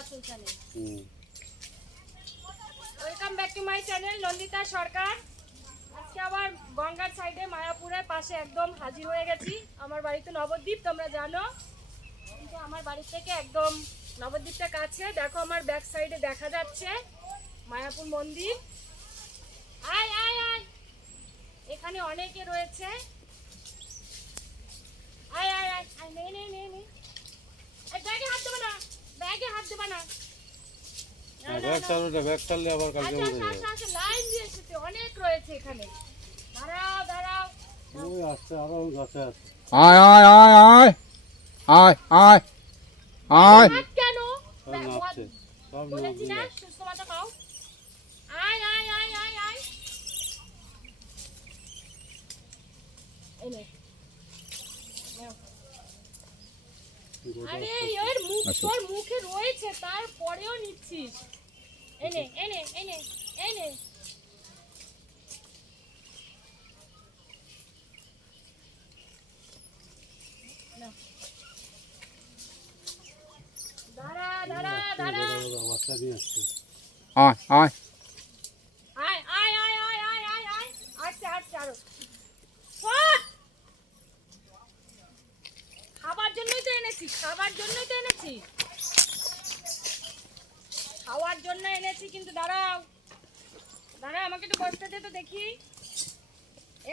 আছে এখানে। Welcome back to my channel Nandita Sarkar আজকে আবার গঙ্গার সাইডে মায়াপুরের পাশে একদম হাজির হয়ে গেছি। আমার বাড়িতে নবদ্বীপ তোমরা জানো। কিন্তু আমার বাড়ি থেকে একদম নবদ্বীপটা কাছে। দেখো আমার ব্যাক সাইডে দেখা যাচ্ছে মায়াপুর মন্দির। আয় আয় আয়। এখানে অনেকে রয়েছে। আয় আয় আয় আয় নে নে নে নে। হাত দেবে না। ব্যাগে হাত দেবে না। ব্যাগ। চালু ব্যাগ চাললে আবার কালকে আচ্ছা উঠে যাবে লাইন দিয়ে এসেছে অনেক রয়েছে এখানে। দাঁড়াও দাঁড়াও। ওই আসছে আরও গাছে আছে। আয় আয় আয় আয়। আয় আয় আয়। কেন? সব ব্যাগ- নাচছে সব বলেছি না সুস্থ মাথা পাও। আয় আয় আয় আয় আয়। এই নে। আরে এর মুখ আচ্ছা। তোর মুখে রয়েছে তারপরেও নিচ্ছিস। এনে এনে এনে এনে। দাঁড়া দাঁড়া দাঁড়া। আয় আয় আয় আয় আয় আয় আয় আয় আসছে আসছে আরও ফট! খাবার জন্যই তো এনেছি খাবার জন্যই তো এনেছি। খাওয়ার জন্য এনেছি কিন্তু দাঁড়াও। দাঁড়া আমাকে একটু বসতে দে তো দেখি।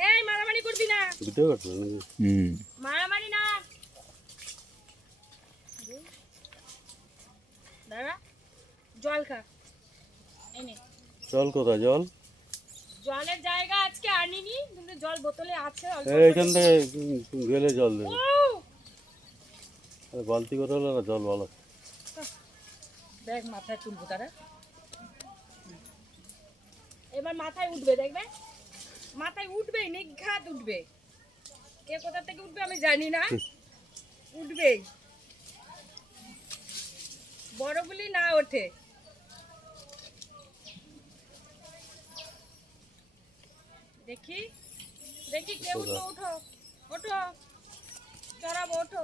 এই মারামারি করবি না। মারামারি না। দাঁড়া জল খা। এনে জল কোথায়? জল? জলের জায়গা আজকে আনিনি কিন্তু জল বোতলে আছে অল্প এই এখান থেকে গেলে জল দেবে। বালতি করে হলে না? জল ভালো। দেখ মাথায় তুলবো তারা এবার মাথায় উঠবে দেখবে? মাথায় উঠবে নিঘাত উঠবে। কে কোথা থেকে উঠবে আমি জানি না। উঠবেই। বড়গুলি না ওঠে। দেখি দেখি কে উঠো উঠো। ওঠো। চড়াবো ওঠো।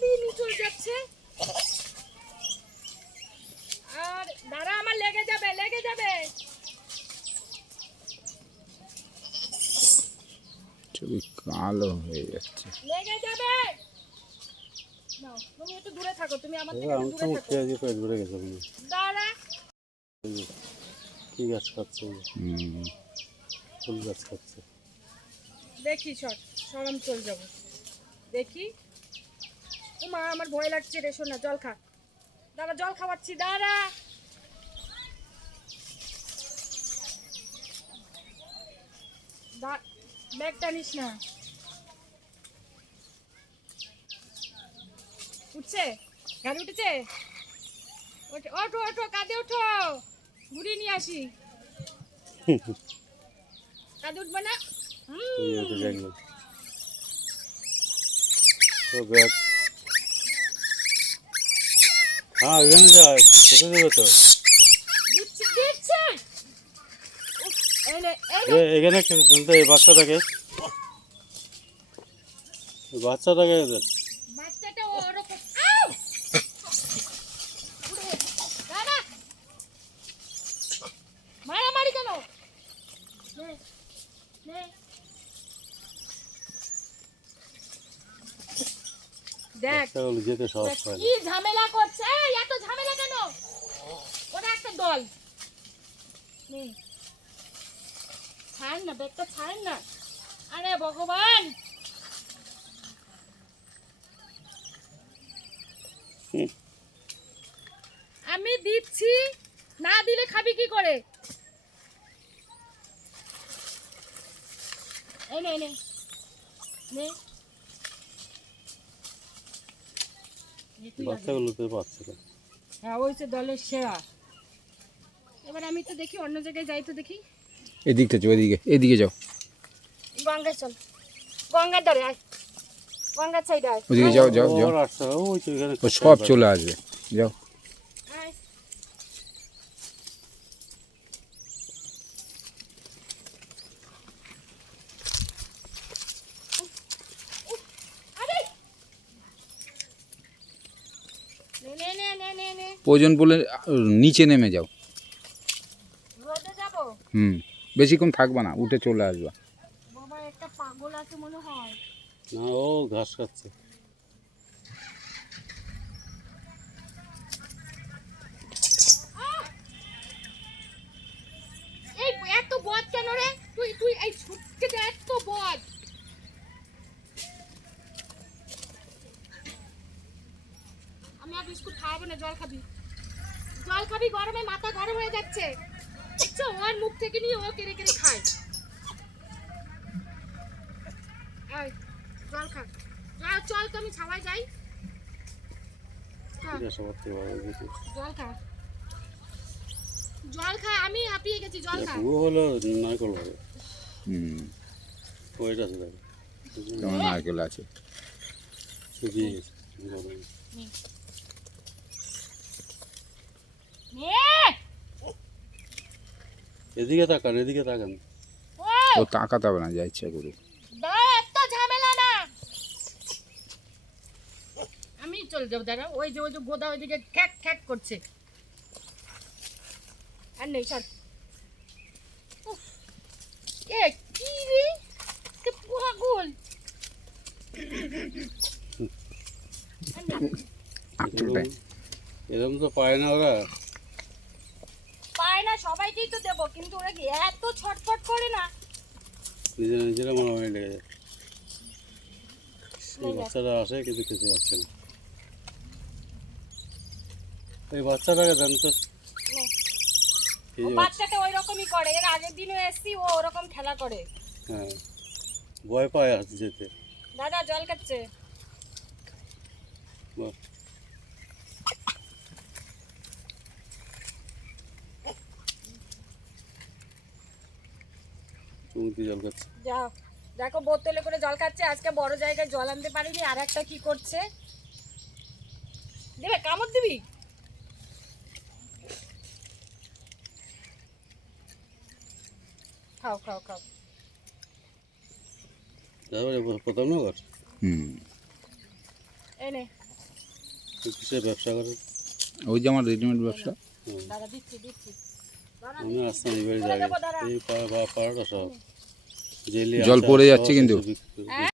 দিয়ে যাচ্ছে। আর দাঁড়া আমার লেগে যাবে লেগে যাবে। ছবি কালো হয়ে যাচ্ছে। লেগে যাবে। নাও তুমি একটু দূরে থাকো তুমি আমার থেকে দূরে থাকো। খেয়ে দিয়ে পেট ভরে গেছে দাঁড়া। কি গাছ খাচ্ছে? হুম। ফুল গাছ খাচ্ছে। দেখি সর সরম চল যাব। দেখি। মা আমার ভয় লাগছে রে শোনা জল খা। দাঁড়া জল খাওয়াচ্ছি দাঁড়া ব্যাগটা নিস না। উঠছে? গাড়ি উঠেছে? ওঠো ওঠো কাঁদে ওঠো। ঘুরিয়ে নিয়ে আসি। কাঁদে উঠবে না? হুম। হ্যাঁ ওইখানে যা কোথায় যাবে তো। এখানে বাচ্চা থাকে বাচ্চা থাকে দেখ যেতে সহজ হয় কি ঝামেলা করছে? এত ঝামেলা কেন? ওটা একটা দল। ছাড় না ব্যাগটা ছাড় না। আরে ভগবান! আমি দিচ্ছি না দিলে খাবি কি করে? এনে এনে নে। হ্যাঁ ওই তো দলের সেরা। এবার আমি তো দেখি অন্য জায়গায় যাই তো দেখি। এদিকটা যাও এদিকে এদিকে যাও। গঙ্গায় চল। গঙ্গার ধারে আয়। গঙ্গার সাইডে আয়। ওদিকে যাও সব চলে আসবে। যাও আয় আরে! নে, নে, নে, নে, নে, নে। প্রয়োজন বলে নিচে নেমে যাও। হুম বেশিক্ষণ থাকবা না উঠে চলে আসবা। বাবা একটা পাগল আছে মনে হয়। না ও ঘাস খাচ্ছে এই এত বদ কেন রে তুই তুই এই ছুটকে এত বদ আমি আর বিস্কুট খাওয়াবো না জল খাবি জল গরমে মাথা গরম হয়ে যাচ্ছে। দেখছ ওর মুখ থেকে নিয়ে ও কেড়ে কেড়ে খায়। জল খা। জল চল তো আমি ছাওয়াই যাই। জল খা। জল খা আমি হাঁপিয়ে গেছি জল খা। ও হলো নারকল হবে। হুম। ওইটা আছে দেখো। নারকেল আছে। শুকিয়ে গেছে গরমে। নে এদিকে তাকান এদিকে তাকান। ও তাকাতে হবে না যা ইচ্ছা করুক এত ঝামেলা না। আমি চলে যাব দাঁড়া ওই যে ওই যে গোদা ওইদিকে খ্যাক খ্যাক করছে। আর নেই সর। এ কি রে? কে পাগল। আর এরকম তো পায় না ওরা পায় না সবাইকেই তো দেবো কিন্তু ওরা কি এত ছটফট করে না? নিজেরা নিজেরা মারামারি লেগে যায়। লেগে যায়। বাচ্চারা আসে কিন্তু খেতে পারছে না। এই বাচ্চাটাকে দেন তো। বাচ্চাটা ওই রকমই করে। এর আগের দিনও এসছি ও ওরকম খেলা করে। হ্যাঁ। ভয় পায় হাত যেতে। দাদা জল খাচ্ছে। বাহ। চুমুতি জল খাচ্ছে। যাও দেখো বোতলে করে জল খাচ্ছে আজকে বড় জায়গায় জল আনতে পারিনি আর একটা কি করছে? দিবে কামড় দিবি? খাও খাও খাও। তারপরে প্রথম নগর হুম। এনে কিসের ব্যবসা করে? ওই যে আমার রেডিমেড ব্যবসা। দাদা দিচ্ছি দিচ্ছি। আমি। এই বাড়ি। এই পাড়াটা সব। জেলি পড়ে যাচ্ছে কিন্তু।